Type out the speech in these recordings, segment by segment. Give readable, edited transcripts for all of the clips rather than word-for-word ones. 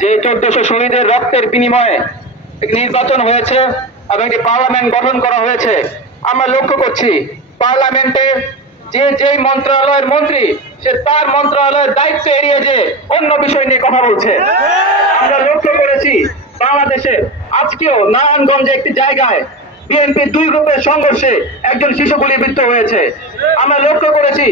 যে 1400 শহীদের রক্তের বিনিময়ে নির্বাচন হয়েছে এবং একটি পার্লামেন্ট গঠন করা হয়েছে, আমরা লক্ষ্য করছি পার্লামেন্টে যেই মন্ত্রণালয়ের মন্ত্রী সে তার মন্ত্রণালয়ের দায়িত্ব এড়িয়ে যে অন্য বিষয় নিয়ে কথা বলছে। আমরা লক্ষ্য করেছি বাংলাদেশে আজকেও নারায়ণগঞ্জে একটি জায়গায় বিএনপির দুই গ্রুপের সংঘর্ষে একজন শিশু গুলিবিদ্ধ হয়েছে। আমরা লক্ষ্য করেছি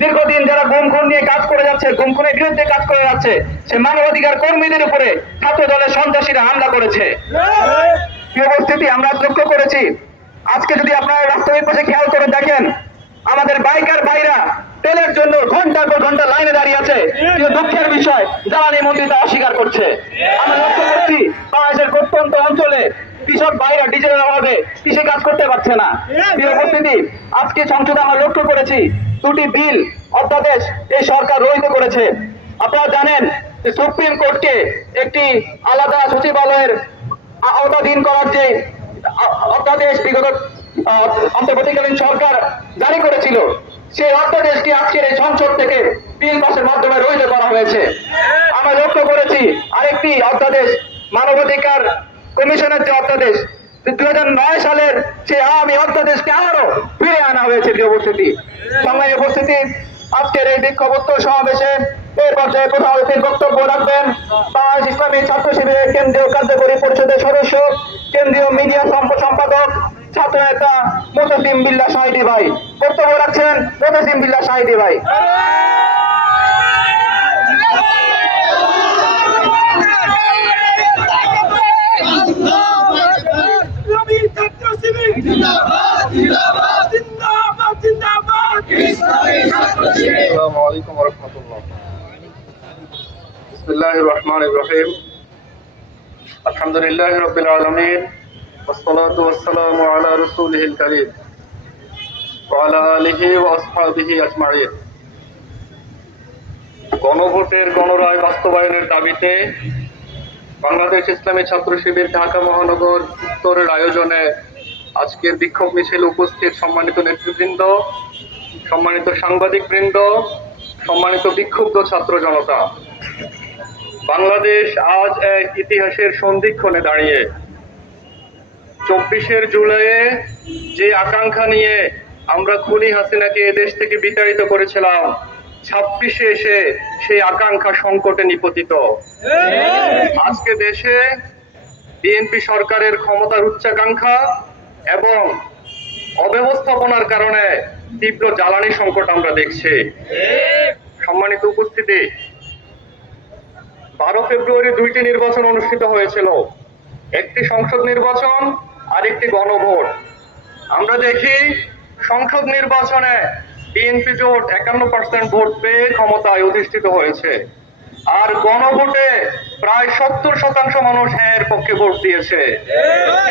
দীর্ঘদিন যারা গুম খুন নিয়ে কাজ করে যাচ্ছে, গুম খুনের বিরুদ্ধে কাজ করে যাচ্ছে, সে মানবাধিকার কর্মীদের উপরে ছাত্র দলের সন্ত্রাসীরা হামলা করেছে। কি উপস্থিতি আমরা লক্ষ্য করেছি আজকে যদি আপনারা রাস্তার পাশে খেয়াল করে দেখেন আমাদের বাইকার ভাইরা তেলের জন্য ঘন্টার পর ঘন্টা লাইনে দাঁড়িয়ে আছে, কিন্তু দুঃখের বিষয় জ্বালানি মন্ত্রী তা অস্বীকার করছে। আমরা লক্ষ্য করছি বাংলাদেশের প্রত্যন্ত অঞ্চলে কৃষক ভাইরা ডিজেলের অভাবে কৃষি কাজ করতে পারছে না। উপস্থিতি আজকে সংসদে আমরা লক্ষ্য করেছি দুটি বিল অধ্যাদেশ এই সরকার রহিত করেছে। আপনারা জানেন যে সুপ্রিম কোর্টকে একটি আলাদা সচিবালয়ের আওতাধীন করার যে অধ্যাদেশ বিগত অন্তর্বর্তীকালীন সরকার জারি করেছিল, সেই অধ্যাদেশটি আজকের এই সংসদ থেকে বিল পাসের মাধ্যমে রহিত করা হয়েছে। আমরা লক্ষ্য করেছি আরেকটি অধ্যাদেশ মানবাধিকার কমিশনের যে অধ্যাদেশ 2009 সালের সেই আওয়ামী অধ্যাদেশকে আবারও ফিরে আনা হয়েছে। উপস্থিতি সংগ্রামী উপস্থিতি আজকের এই বিক্ষোভোত্তর সমাবেশে এর পর্যায়ে প্রধান অতিথির বক্তব্য রাখবেন বাংলাদেশ ইসলামী ছাত্র শিবিরের কেন্দ্রীয় কার্যকরী পরিষদের সদস্য, কেন্দ্রীয় মিডিয়া সম্পাদক, ছাত্র নেতা মোতাসিম বিল্লাহ শাহিদী ভাই। বক্তব্য রাখছেন মোতাসিম বিল্লাহ শাহিদী ভাই। আসসালামু আলাইকুম ওয়া রাহমাতুল্লাহ। বিসমিল্লাহির রহমানির রহিম। আলহামদুলিল্লাহি রাব্বিল আলামিন ওয়াস সালাতু ওয়াস সালামু আলা রাসূলিহিল কারীম ওয়া আলা আলিহি ওয়া আসহাবিহি আজমাইন। গণভোটের গণরায় বাস্তবায়নের দাবিতে বাংলাদেশ ইসলামী ছাত্র শিবির ঢাকা মহানগর উত্তরের আয়োজনে আজকের বিক্ষোভ মিছিল উপস্থিত সম্মানিত নেতৃবৃন্দ, সম্মানিত সাংবাদিকবৃন্দ, সম্মানিত বিক্ষুব্ধ ছাত্র জনতা, বাংলাদেশ আজ এক ইতিহাসের সন্ধিক্ষণে দাঁড়িয়ে। 24 জুলাইয়ে যে আকাঙ্ক্ষা নিয়ে আমরা খুনি হাসিনাকে এদেশ থেকে বিতাড়িত করেছিলাম, 26 এসে সেই আকাঙ্ক্ষা সংকটে নিপতিত। আজকে দেশে বিএনপি সরকারের ক্ষমতার উচ্চাকাঙ্ক্ষা এবং অব্যবস্থাপনার কারণে তীব্র জ্বালানি সংকট আমরা দেখছি। সম্মানিত উপস্থিতি, 12 ফেব্রুয়ারি দুইটি নির্বাচন অনুষ্ঠিত হয়েছিল, একটি সংসদ নির্বাচন আর একটি গণভোট। আমরা দেখি সংসদ নির্বাচনে বিএনপি জোট 51% ভোট পেয়ে ক্ষমতায় অধিষ্ঠিত হয়েছে, আর গণভোটে প্রায় 70% মানুষ হ্যাঁ পক্ষে ভোট দিয়েছে।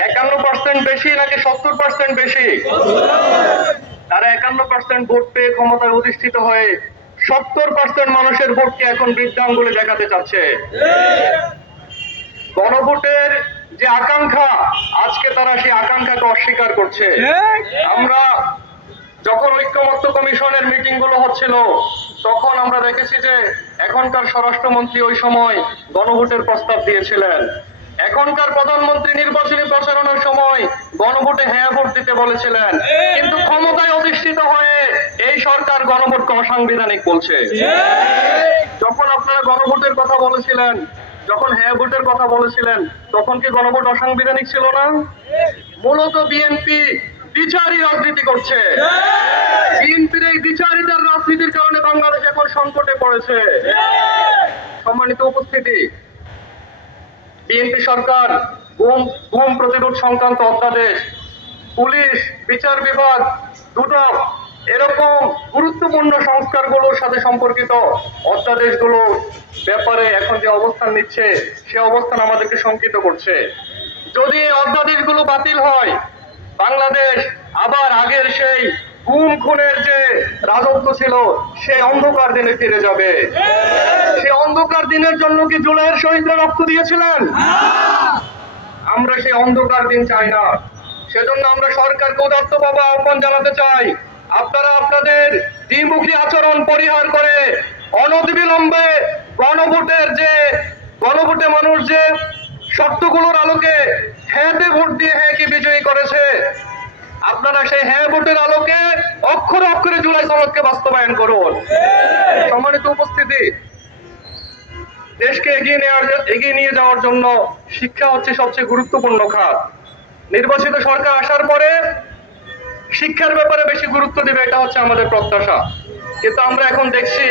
51% বেশি নাকি 70% বেশি? তারা 51% ভোট পেয়ে ক্ষমতায় অধিষ্ঠিত হয়ে 70% মানুষের ভোটকে এখন বৃদ্ধাঙ্গুলে দেখাতে চাচ্ছে। গণভোটের যে আকাঙ্ক্ষা, আজকে তারা সেই আকাঙ্ক্ষাকে অস্বীকার করছে। আমরা যখন ঐক্যমত্য কমিশনের মিটিং গুলো হচ্ছিল, তখন আমরা দেখেছি যে এখনকার স্বরাষ্ট্রমন্ত্রী ওই সময় গণভোটের প্রস্তাব দিয়েছিলেন। এখনকার প্রধানমন্ত্রী নির্বাচনী প্রচারণার সময় গণভোটে হ্যাঁ ভোট দিতে বলেছিলেন, কিন্তু ক্ষমতায় অধিষ্ঠিত হয়ে এই সরকার গণভোটকে অসাংবিধানিক বলছে। যখন আপনারা গণভোটের কথা বলেছিলেন, যখন হ্যাঁ ভোটের কথা বলেছিলেন, তখন কি গণভোট অসাংবিধানিক ছিল না? মূলত বিএনপি দ্বিচারী রাজনীতি করছে। বিএনপির এই দ্বিচারিতার রাজনীতির কারণে বাংলাদেশ এখন সংকটে পড়েছে। সম্মানিত উপস্থিতি, বিএনপি সরকার গুম প্রতিরোধ সংক্রান্ত অধ্যাদেশ, পুলিশ, বিচার বিভাগ, দুদক, এরকম গুরুত্বপূর্ণ সংস্কারগুলোর সাথে সম্পর্কিত অধ্যাদেশগুলোর ব্যাপারে এখন যে অবস্থান নিচ্ছে, সে অবস্থান আমাদেরকে শঙ্কিত করছে। যদি এই অধ্যাদেশগুলো বাতিল হয়, বাংলাদেশ আবার আগের সেই গুম খুনের যে রাজত্ব ছিল, সেই অন্ধকার দিনে ফিরে যাবে। সেই অন্ধকার দিনের জন্য কি জুলাইয়ের শহীদরা রক্ত দিয়েছিলেন? আমরা সেই অন্ধকার দিন চাই না। সেজন্য আমরা সরকারকে উদাত্তভাবে আহ্বান জানাতে চাই, আপনারা আপনাদের দ্বিমুখী আচরণ পরিহার করে অনতিবিলম্বে গণভোটে যে শর্তগুলোর আলোকে হ্যাঁতে ভোট দিয়ে হ্যাঁকে বিজয়ী করেছে, আপনারা সেই হ্যাঁ ভোটের আলোকে অক্ষরে অক্ষরে জুলাই সনদকে বাস্তবায়ন করুন। সম্মানিত উপস্থিতি, দেশকে এগিয়ে নিয়ে যাওয়ার জন্য শিক্ষা হচ্ছে সবচেয়ে গুরুত্বপূর্ণ খাত। নির্বাচিত সরকার আসার পরে শিক্ষার ব্যাপারে বেশি গুরুত্ব দেবে, এটা হচ্ছে আমাদের প্রত্যাশা। কিন্তু আমরা এখন দেখছি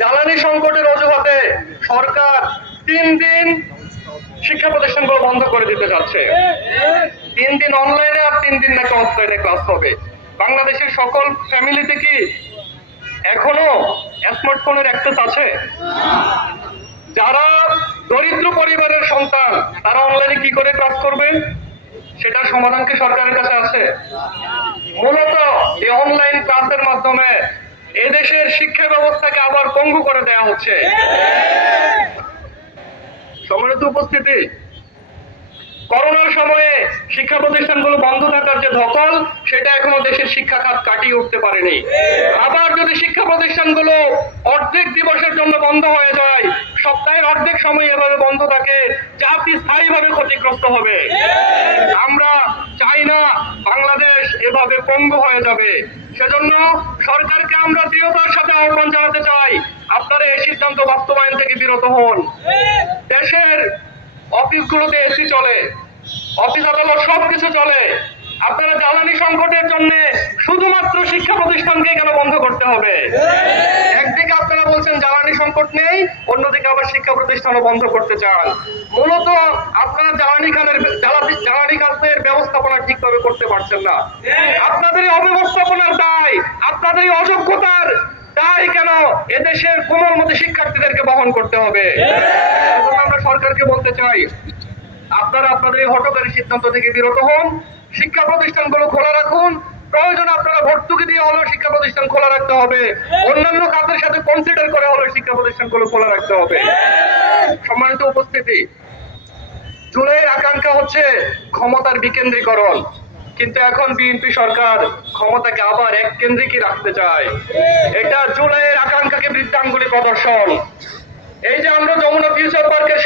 জ্বালানি সংকটের অজুহাতে সরকার 3 দিন শিক্ষা প্রতিষ্ঠানগুলো বন্ধ করে দিতে যাচ্ছে। 3 দিন অনলাইনে আর 3 দিন নাকি অফলাইনে ক্লাস হবে। বাংলাদেশের সকল ফ্যামিলিতে কি এখনো স্মার্টফোনের অ্যাক্সেস আছে? যারা দরিদ্র পরিবারের সন্তান, তারা অনলাইনে কি করে ক্লাস করবে? সেটার সমাধান কি সরকারের কাছে আছে? মূলত এই অনলাইন ক্লাসের মাধ্যমে এদেশের শিক্ষা ব্যবস্থাকে আবার পঙ্গু করে দেয়া হচ্ছে। সম্মানিত উপস্থিতি, করোনার সময়ে শিক্ষা প্রতিষ্ঠানগুলো বন্ধ থাকার যে ধকল, সেটা এখনো দেশের শিক্ষা খাত কাটিয়ে উঠতে পারেনি। আবার যদি শিক্ষা প্রতিষ্ঠানগুলো অর্ধেক দিবসের জন্য বন্ধ হয়ে যায়, সপ্তাহের অর্ধেক সময় এভাবে বন্ধ থাকে, জাতি স্থায়ীভাবে ক্ষতিগ্রস্ত হবে। আমরা চাই না বাংলাদেশ এভাবে পঙ্গু হয়ে যাবে। সেজন্য সরকারকে আমরা দৃঢ়তার সাথে আহ্বান জানাতে চাই, আপনারা এই সিদ্ধান্ত বাস্তবায়ন থেকে বিরত হন। দেশের অফিসগুলোতে এসি চলে, অফিস আদালত সবকিছু চলে, আপনারা জ্বালানি সংকটের জন্য শুধুমাত্র শিক্ষা প্রতিষ্ঠানকে কেন বন্ধ করতে হবে? একদিকে আপনারা বলছেন জ্বালানি সংকট নেই, অন্যদিকে আবার শিক্ষা প্রতিষ্ঠানও বন্ধ করতে চান। মূলত আপনারা জ্বালানি খাতের ব্যবস্থাপনা ঠিকভাবে করতে পারছেন না। আপনাদের এই অব্যবস্থাপনার দায়, আপনাদের এই অযোগ্যতার দায় কেন এদেশের কোমলমতি শিক্ষার্থীদেরকে বহন করতে হবে? এখন আমরা সরকারকে বলতে চাই, আপনারা আপনাদের এই হঠকারী সিদ্ধান্ত থেকে বিরত হন, শিক্ষা প্রতিষ্ঠানগুলো খোলা রাখুন। প্রয়োজন আপনারা ভর্তুকি দিয়ে হলেও শিক্ষা প্রতিষ্ঠান খোলা রাখতে হবে, অন্যান্য খাতের সাথে কনসিডার করে হলেও শিক্ষা প্রতিষ্ঠানগুলো খোলা রাখতে হবে। সম্মানিত উপস্থিতি, জুলাইয়ের আকাঙ্ক্ষা হচ্ছে ক্ষমতার বিকেন্দ্রীকরণ, কিন্তু এখন বিএনপি সরকার ক্ষমতাকে আবার এক কেন্দ্রিকই রাখতে চায়। এটা জুলাইয়ের আকাঙ্ক্ষাকে বৃদ্ধাঙ্গুলি প্রদর্শন। এই যে আমরা যমুনা ফিউচার পার্কের